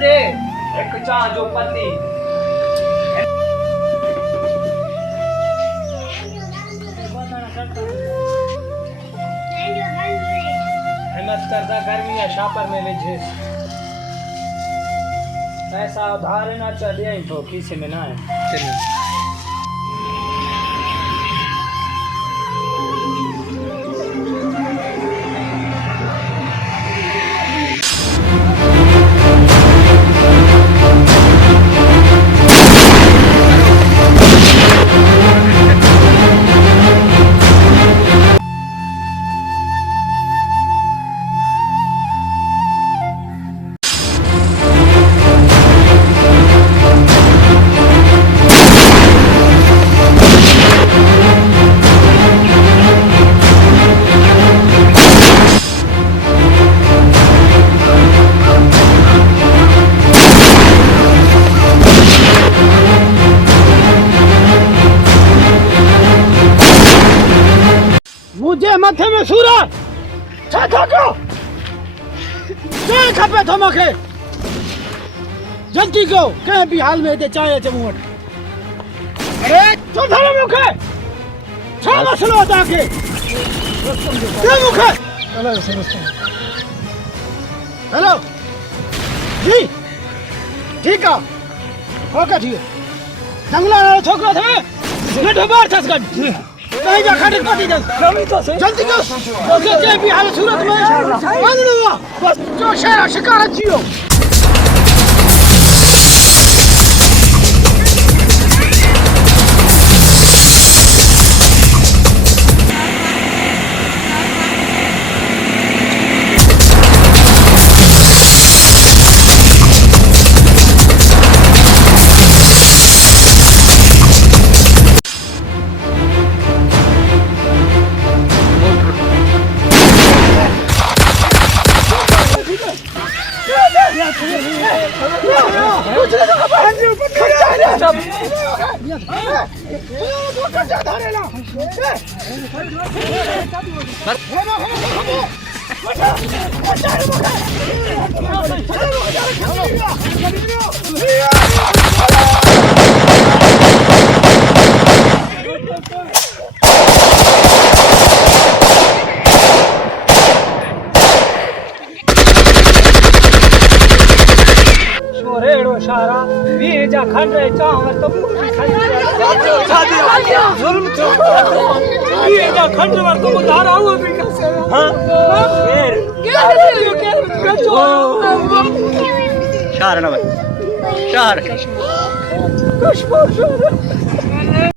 दे एक चाह जो पति हिम्मत करता गर्मी या शापर में विझे पैसा उधार ना चलिए तो किसी में ना है मुझे मथे में सूरा छा ठोको क्या खपे थो मखे जल्दी को कहीं भी हाल में दे चाहे चमोट अरे तो धरो मुखे छा मसलो आता के क्या मुखे हेलो समझता हेलो जी ठीक है ओके ठीक है जंगला छोकरा थे ने ढबार छस गन नहीं जा खड़े पटी जल्दी कर के भी हाल सूरत में मांगना बस जो शहर शिकार जियो सारा ये जा खन रहे चाहत तो जुल्म तो ये जा खन रहे तो उधार आओ भी कैसे हां फिर क्या शहर ना भाई शहर कश्मीर